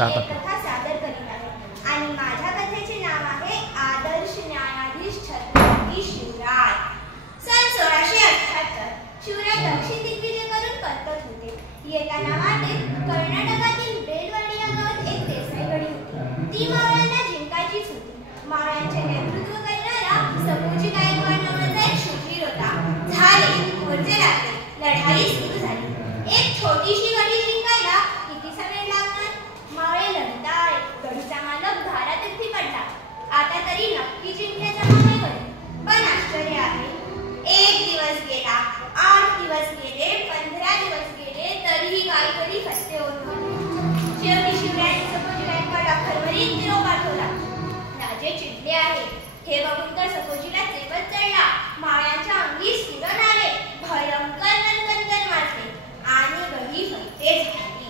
कथा सादर करीत आहे आणि माझ्या कथेचे नाव आहे आदर्श न्यायाधीश छत्रपती शिवराय. सन 1678 शिवराय दक्षिण दिग्विजय परतत होते. येताना वाटेत कर्नाटकातील बेलवाडी या गावात एक देसाईगडी होती. ती मावळ्यांना जिंकायचीच होती. मावळ्यांचे नेतृत्व करणारा सपोजी गायकवाड नावाचा एक शूरवीर होता. झाले मोर्चे लागले, लढाई सुरू झाली. एक छोटीशी गडी जिंकायला किती समय लागणार? मावळे लढताय. गडीचा मालक धारातीर्थी पडला. आता तरी नक्की जिंकण्याचा मावळे गडी. पण आश्चर्य आहे, एक दिवस गेला, 8 दिवस गेले, 15 दिवस गेले, तरीही गायकडी फसते होत नव्हते. शेवटी शिवरायांनी सपोजी गायकवाड अखेरवरी निरोप पाठवला. राजे चिडले आहे हे बघून तर सपोजीला तेवत चढला. मावळ्यांच्या अंगी स्फुरण आले. भयंकर रणकंतर मारले आणि गडी फत्ते झाली.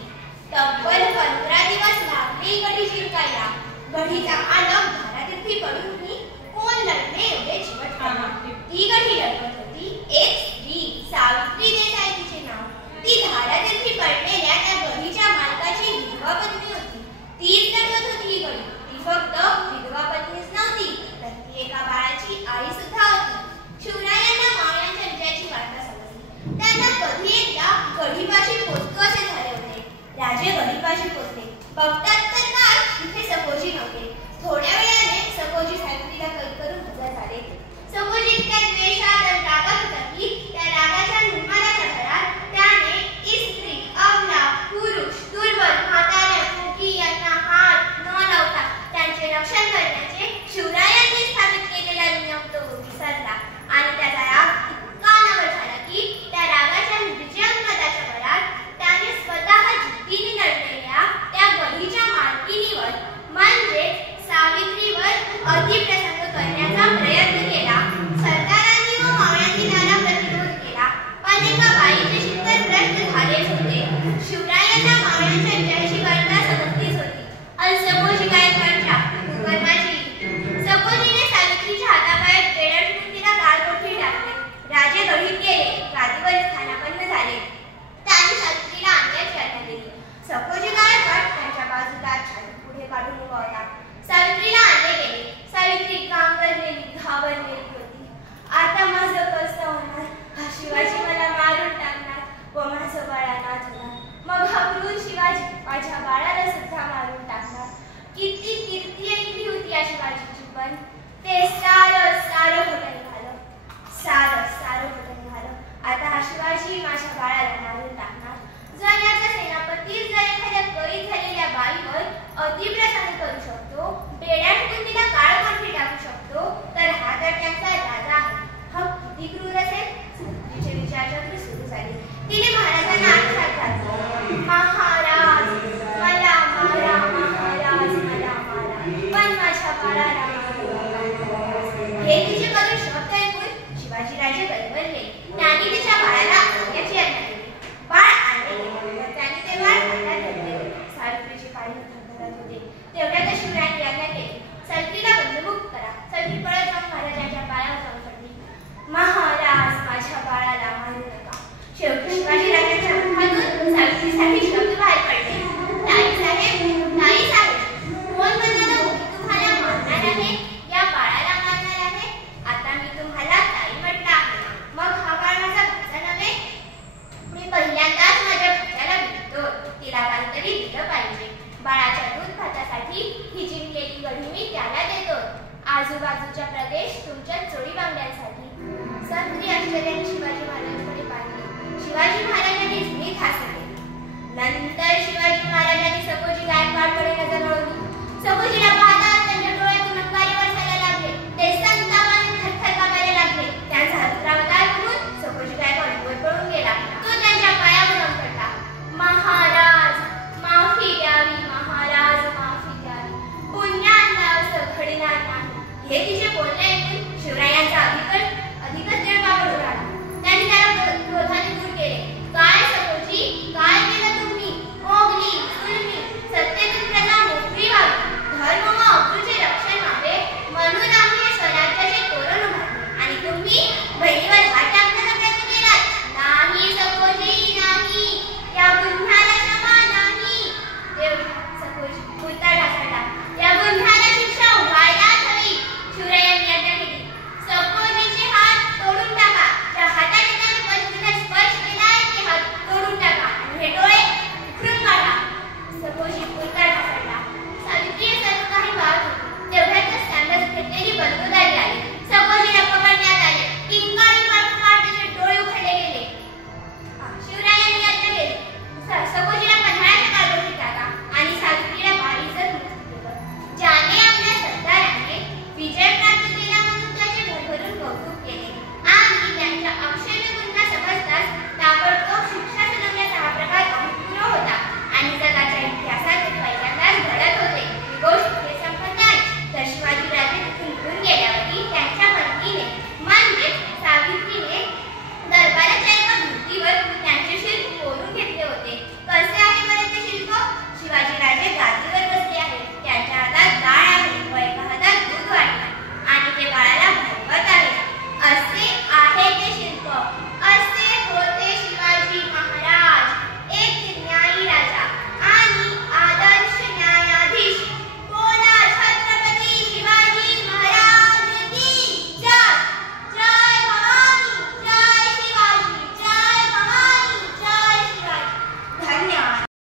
तब्बल 15 दिवस लागले गडी जिंकायला. गडीचा मालक धारातीर्थी पडूनही कोण लढणे एवढे चिवटपणा. ती गडी लढवत होती एक स्त्री, सावित्री देसाई तिचे नाव. ती धारातीर्थी पडलेल्या त्या गडीच्या मालकाची विधवा पत्नी होती. तीच लढवत होती ही गडी. ती फक्त विधवा पत्नीच नव्हती, तर ती एका बाळाची आई सुद्धा होती. शिवरायांना मावळ्यांच्या विजयाची वार्ता समजली. त्यांना कधी एकदा गडीपाशी पोचतो असे झाले होते. राजे गडीपाशी पोचले. बघतात तर काय, तिथे सपोजी नव्हते. थोड्या वेळाने सपोजी सावित्रीला कैद करून हजर झाले. सपोजी इतक्या द्वेषात आणि रागात होता की त्या रागाच्या निर्माणाच्या भरात त्याने स्त्री, अबला, पुरुष, दुर्बल, म्हाताऱ्या, मुकी यांना हात न लावता त्यांचे रक्षण करण्याचे शिवरायांनी स्थापित केलेला नियम तो विसरला आणि त्याचा राग इतका नवल झाला की त्या रागाच्या विजयंगदाच्या भरात त्याने स्वतः जिद्दीने लढलेल्या त्या गडीच्या मालकिनीवर म्हणजे सावित्रीवर अतिप्रसंग करण्याचा प्रयत्न केला. सरदारांनी व मावळ्यांनी त्याला प्रतिरोध केला, पण एका बाईचे चित्तर भ्रष्ट झालेच होते. शिवरायांना मावळ्यांच्या विजयाची वार्ता समजलीच होती आणि सपोजी गायकवाडच्या हुकमाची. सपोजीने सावित्रीच्या हातापायात बेड्या ठेवून तिला गाळकोठीत टाकले. राजे गडीत गेले, गादीवर स्थानापन्न झाले. त्यांनी सावित्रीला अन्याय करण्यात दिली. सपोजी गायकवाड त्यांच्या बाजूला छाती पुढे काढून उभा होता. सावित्रीला आणले गेले. सावित्री घाबरलेली होती. आता माझं कसं होणार? हा शिवाजी मला मारून टाकणार व माझं बाळ अनाथ होणार. मग हा क्रूर शिवाजी माझ्या बाळाला सुद्धा मारून टाकणार. किती कीर्ती ऐकली होती या शिवाजीची, पण ते सारं खोटं निघालं. सारं खोटं निघालं. आता हा शिवाजी माझ्या बाळाला मारून टाकणार. जर याचा सेनापती जर एखाद्या कैद झालेल्या बाईवर अतिप्रसंग करू शकतो, बेड्या ठेवून तिला गाळकोठीत टाकू शकतो, तर हा तर त्यांचा राजा आहे. हा किती क्रूर असेल? तिचे विचारचक्र सुरू झाले. तिने महाराज